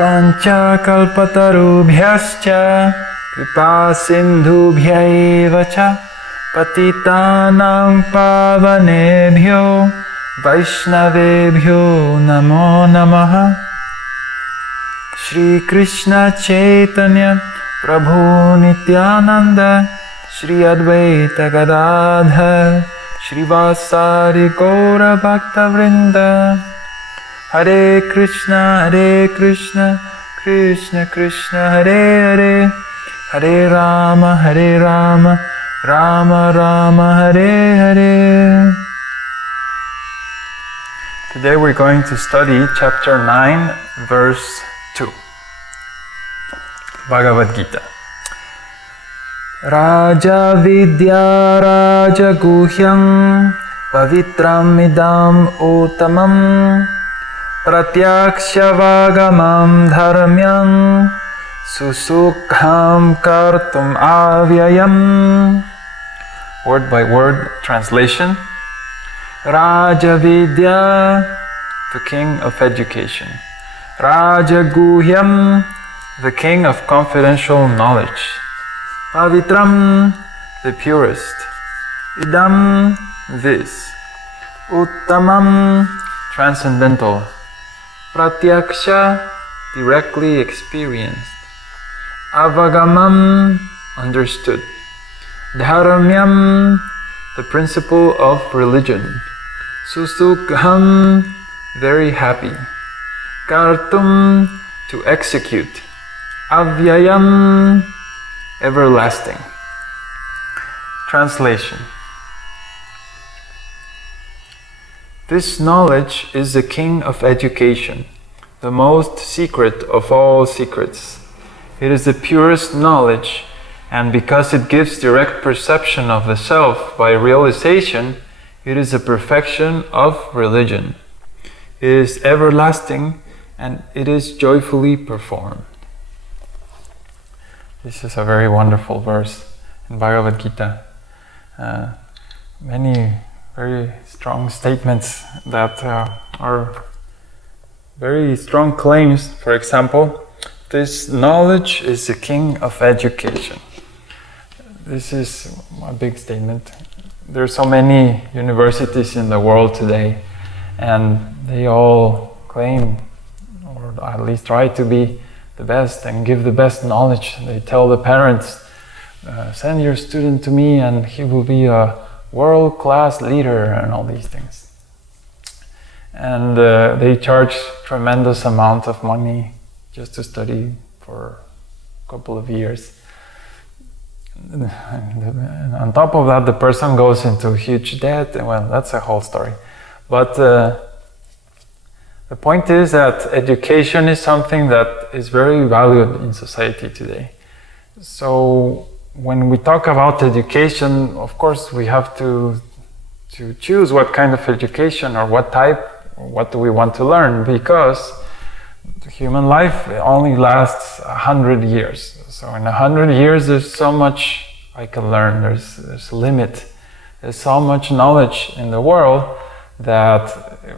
Vancha kalpatarubhyascha kripa sindhubhya cha patitanang pavanebhyo vaishnavebhyo namo namaha. Shri Krishna Chaitanya Prabhu Nityananda Shri Advaita Gadadhar Shri Vasari Gaura Bhakta Vrinda. Hare Krishna, Krishna Krishna, Hare Hare, Hare Rama, Rama Rama, Hare Hare. Today we're going to study chapter 9, verse 2. Bhagavad Gita. Raja Vidya Raja Guhyam Pavitram Idam Uttamam Pratyaksha-vagamam dharmyam susukham kartum avyayam. Word by word translation. Raja Vidya, the king of education. Raja Guhyam, the king of confidential knowledge. Pavitram, the purest. Idam, this. Uttamam, transcendental. Pratyaksha, directly experienced. Avagamam, understood. Dharmyam, the principle of religion. Susukham, very happy. Kartum, to execute. Avyayam, everlasting. Translation. This knowledge is the king of education, the most secret of all secrets. It is the purest knowledge, and because it gives direct perception of the self by realization, it is the perfection of religion. It is everlasting, and it is joyfully performed. This is a very wonderful verse in Bhagavad Gita. Many very strong statements that are very strong claims. For example, this knowledge is the king of education. This is a big statement. There are so many universities in the world today, and they all claim, or at least try to be the best and give the best knowledge. They tell the parents, send your student to me and he will be a world-class leader and all these things. And they charge tremendous amount of money just to study for a couple of years. And on top of that, the person goes into huge debt. Well, that's a whole story. But the point is that education is something that is very valued in society today. So when we talk about education, of course, we have to choose what kind of education or what type, or what do we want to learn, because human life only lasts 100 years. So in 100 years, there's so much I can learn. There's a limit. There's so much knowledge in the world that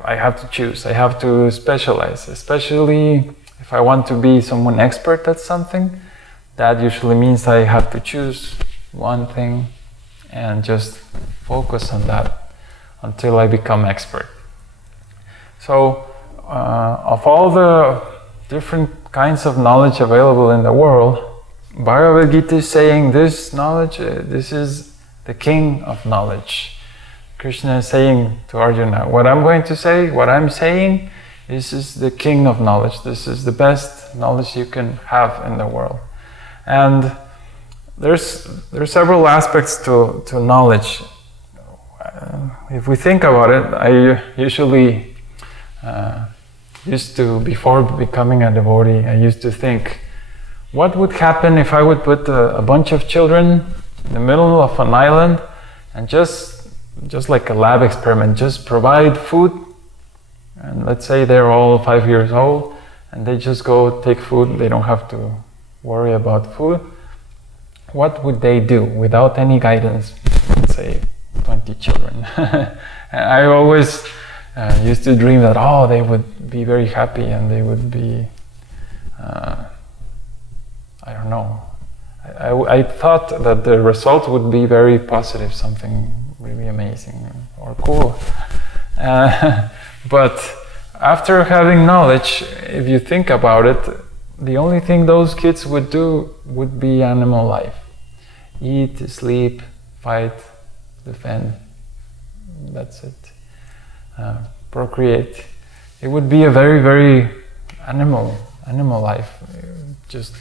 I have to choose. I have to specialize, especially if I want to be someone expert at something. That usually means I have to choose one thing and just focus on that until I become expert. So, of all the different kinds of knowledge available in the world, Bhagavad Gita is saying this knowledge, this is the king of knowledge. Krishna is saying to Arjuna, what I'm going to say, what I'm saying, this is the king of knowledge. This is the best knowledge you can have in the world. And there's several aspects to knowledge. If we think about it, I usually used to, before becoming a devotee, I used to think, what would happen if I would put a bunch of children in the middle of an island and just like a lab experiment, just provide food, and let's say they're all 5 years old and they just go take food, they don't have to worry about food. What would they do without any guidance? Let's say 20 children. I always used to dream that, they would be very happy and they would be I don't know. I thought that the result would be very positive, something really amazing or cool. But after having knowledge, if you think about it, the only thing those kids would do would be animal life. Eat, sleep, fight, defend. That's it. Procreate. It would be a very, very animal life. Just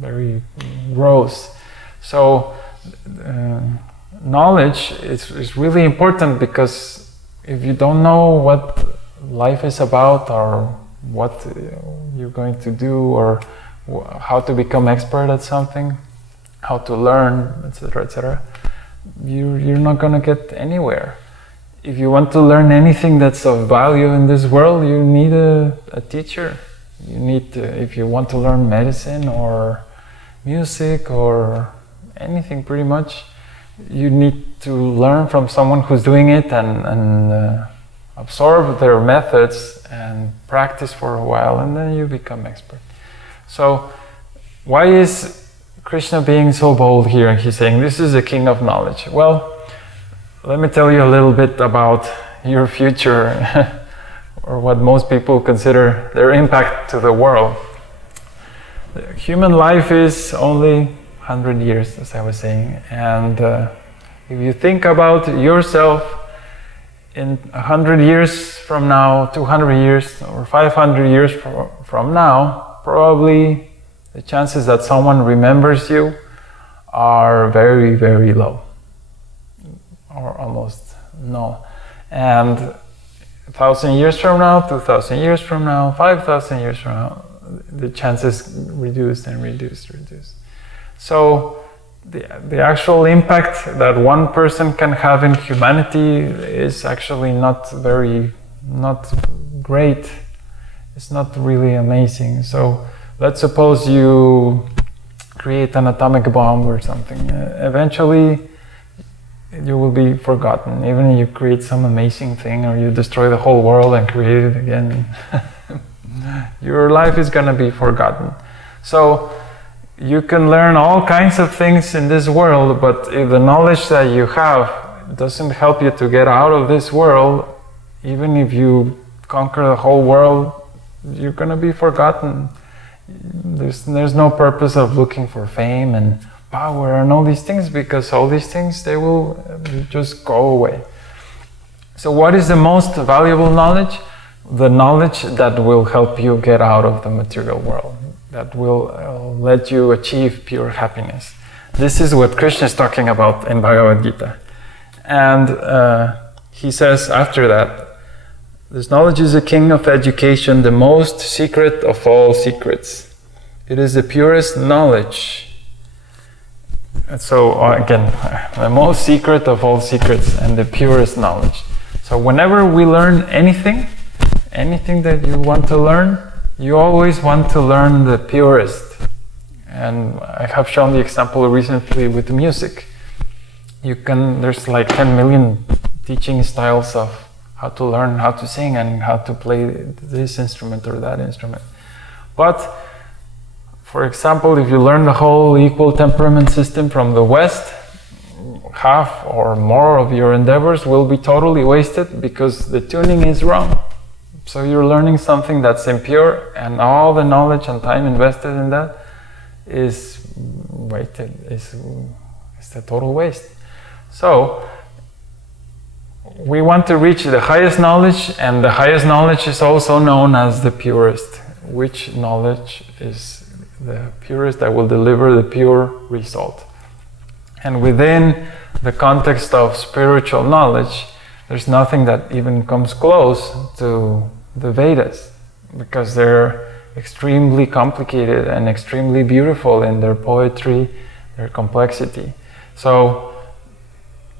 very gross. So knowledge is really important, because if you don't know what life is about, or what you're going to do, or how to become expert at something, how to learn, etc., you're not going to get anywhere. If you want to learn anything that's of value in this world, you need a teacher. You need to, if you want to learn medicine or music or anything, pretty much, you need to learn from someone who's doing it and absorb their methods and practice for a while, and then you become expert. So why is Krishna being so bold here? He's saying this is the king of knowledge. Well, let me tell you a little bit about your future or what most people consider their impact to the world. Human life is only 100 years, as I was saying, and if you think about yourself in 100 years from now, 200 years or 500 years from now, probably the chances that someone remembers you are very, very low, or almost null. And 1,000 years from now, 2,000 years from now, 5,000 years from now, the chances reduce and reduce. So the actual impact that one person can have in humanity is actually not great. It's not really amazing. So let's suppose you create an atomic bomb or something. Eventually you will be forgotten. Even if you create some amazing thing, or you destroy the whole world and create it again, your life is going to be forgotten. So you can learn all kinds of things in this world, but if the knowledge that you have doesn't help you to get out of this world, even if you conquer the whole world, you're going to be forgotten. There's no purpose of looking for fame and power and all these things, because all these things, they will just go away. So what is the most valuable knowledge? The knowledge that will help you get out of the material world, that will let you achieve pure happiness. This is what Krishna is talking about in Bhagavad Gita. And he says after that, this knowledge is the king of education, the most secret of all secrets. It is the purest knowledge. And so again, the most secret of all secrets and the purest knowledge. So whenever we learn anything that you want to learn, you always want to learn the purest. And I have shown the example recently with music. There's like 10 million teaching styles of how to learn how to sing and how to play this instrument or that instrument. But for example, if you learn the whole equal temperament system from the West, half or more of your endeavors will be totally wasted, because the tuning is wrong. So you're learning something that's impure, and all the knowledge and time invested in that is wasted, it's a total waste. So we want to reach the highest knowledge, and the highest knowledge is also known as the purest. Which knowledge is the purest that will deliver the pure result? And within the context of spiritual knowledge, there's nothing that even comes close to the Vedas, because they're extremely complicated and extremely beautiful in their poetry, their complexity. So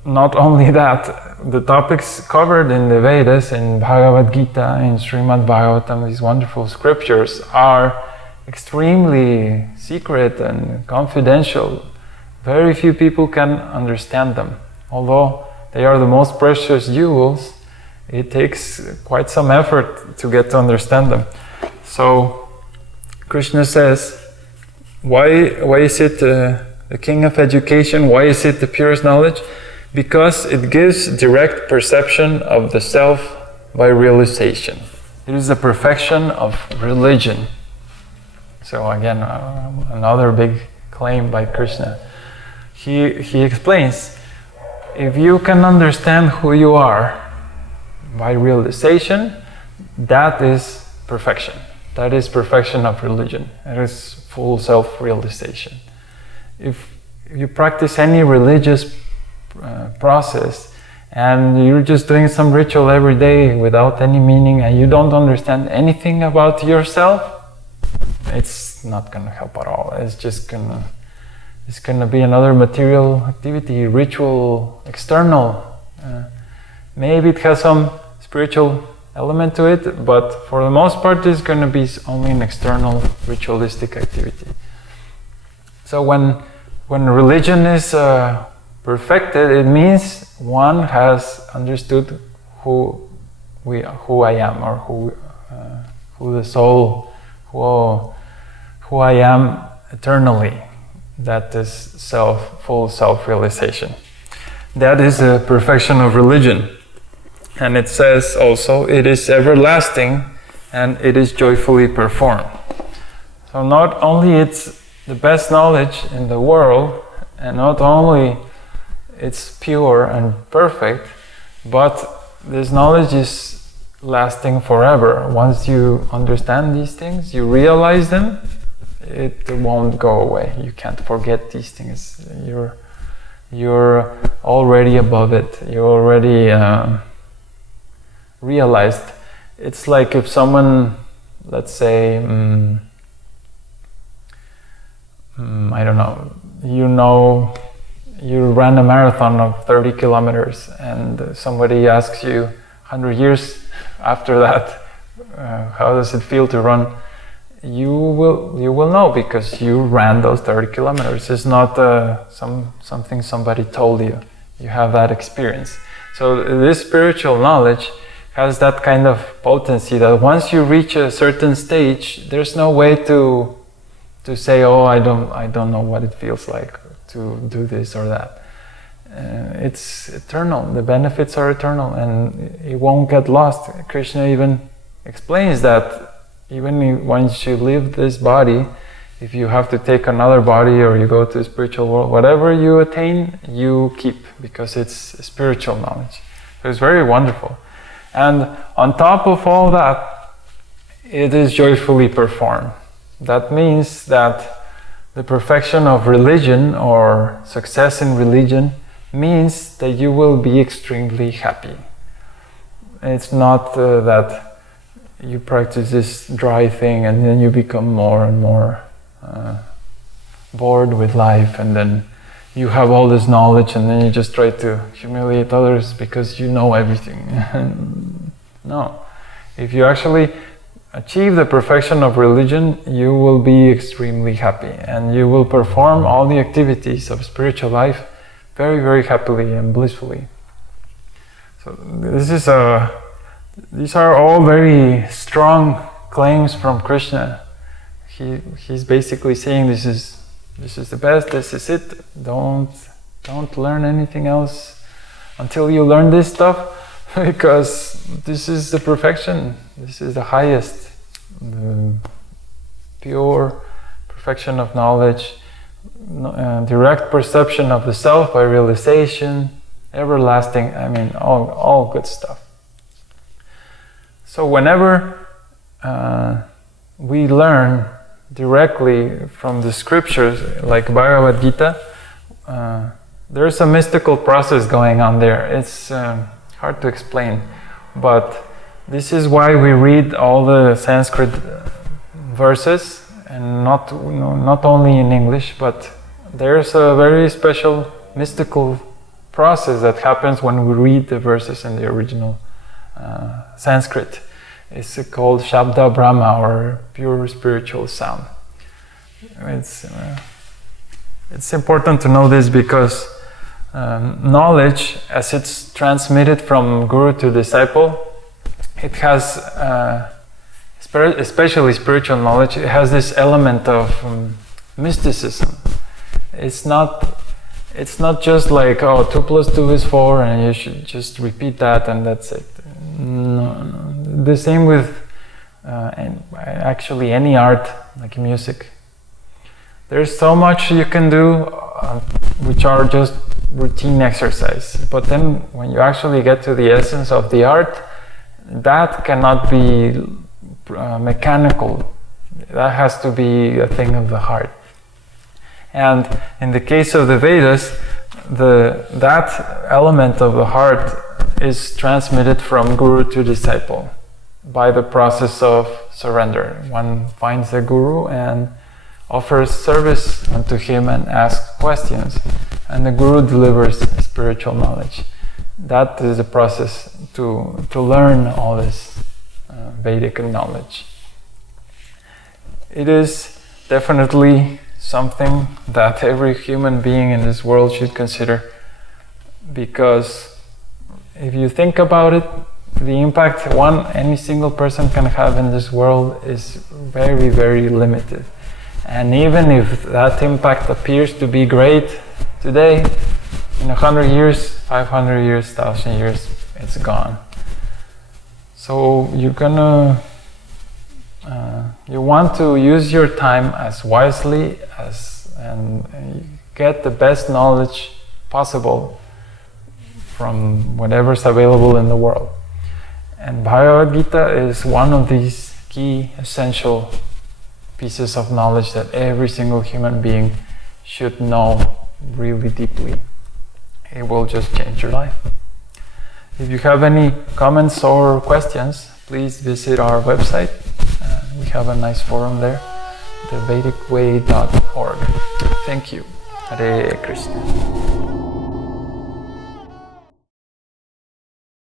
not only that, the topics covered in the Vedas, in Bhagavad Gita, in Srimad Bhagavatam, these wonderful scriptures, are extremely secret and confidential. Very few people can understand them. Although they are the most precious jewels, it takes quite some effort to get to understand them. So Krishna says, why is it the king of education? Why is it the purest knowledge? Because it gives direct perception of the self by realization. It is the perfection of religion. So again, another big claim by Krishna. He explains, if you can understand who you are by realization, that is perfection. That is perfection of religion. It is full self-realization. If you practice any religious process and you're just doing some ritual every day without any meaning and you don't understand anything about yourself, it's not going to help at all. It's just going to be another material activity, ritual, external. Maybe it has some spiritual element to it, but for the most part it's going to be only an external ritualistic activity. So when religion is perfected, it means one has understood who I am, or who the soul, who I am eternally. That is full self-realization. That is the perfection of religion. And it says also, it is everlasting and it is joyfully performed. So not only it's the best knowledge in the world, and not only it's pure and perfect, but this knowledge is lasting forever. Once you understand these things, you realize them, it won't go away. You can't forget these things. You're already above it. You're already realized. It's like if someone, let's say, I don't know, you ran a marathon of 30 kilometers and somebody asks you 100 years after that, how does it feel to run? You will know, because you ran those 30 kilometers. It's not something somebody told you. You have that experience. So this spiritual knowledge has that kind of potency that once you reach a certain stage, there's no way to say, oh, I don't know what it feels like to do this or that. It's eternal. The benefits are eternal and it won't get lost. Krishna even explains that even once you leave this body, if you have to take another body or you go to the spiritual world, whatever you attain, you keep, because it's spiritual knowledge. So it's very wonderful. And on top of all that, it is joyfully performed. That means that the perfection of religion or success in religion means that you will be extremely happy. It's not that you practice this dry thing and then you become more and more bored with life, and then you have all this knowledge and then you just try to humiliate others because you know everything. No. If you actually achieve the perfection of religion, you will be extremely happy and you will perform all the activities of spiritual life very, very happily and blissfully. So these are all very strong claims from Krishna. He's basically saying this is the best, this is it. Don't learn anything else until you learn this stuff, because this is the perfection. This is the highest, the pure perfection of knowledge, direct perception of the self by realization, everlasting. I mean, all good stuff. So whenever we learn directly from the scriptures, like Bhagavad Gita, there's a mystical process going on there. It's hard to explain, but this is why we read all the Sanskrit verses, and not only in English, but there's a very special mystical process that happens when we read the verses in the original Sanskrit. It's called Shabda Brahma, or pure spiritual sound. It's important to know this because knowledge, as it's transmitted from guru to disciple, it has especially spiritual knowledge, it has this element of mysticism. It's not just like, oh, 2 + 2 is 4 and you should just repeat that and that's it. No. The same with actually any art, like music. There's so much you can do which are just routine exercise, but then when you actually get to the essence of the art, that cannot be mechanical. That has to be a thing of the heart. And in the case of the Vedas, that element of the heart is transmitted from guru to disciple by the process of surrender. One finds a guru and offers service unto him and asks questions, and the guru delivers spiritual knowledge. That is the process to learn all this Vedic knowledge. It is definitely something that every human being in this world should consider, because if you think about it, the impact any single person can have in this world is very, very limited. And even if that impact appears to be great today, in 100 years, 500 years, 1,000 years, it's gone. So you want to use your time as wisely and get the best knowledge possible from whatever's available in the world. And Bhagavad Gita is one of these key essential pieces of knowledge that every single human being should know really deeply. It will just change your life. If you have any comments or questions, please visit our website. We have a nice forum there, thevedicway.org. Thank you. Hare Krishna.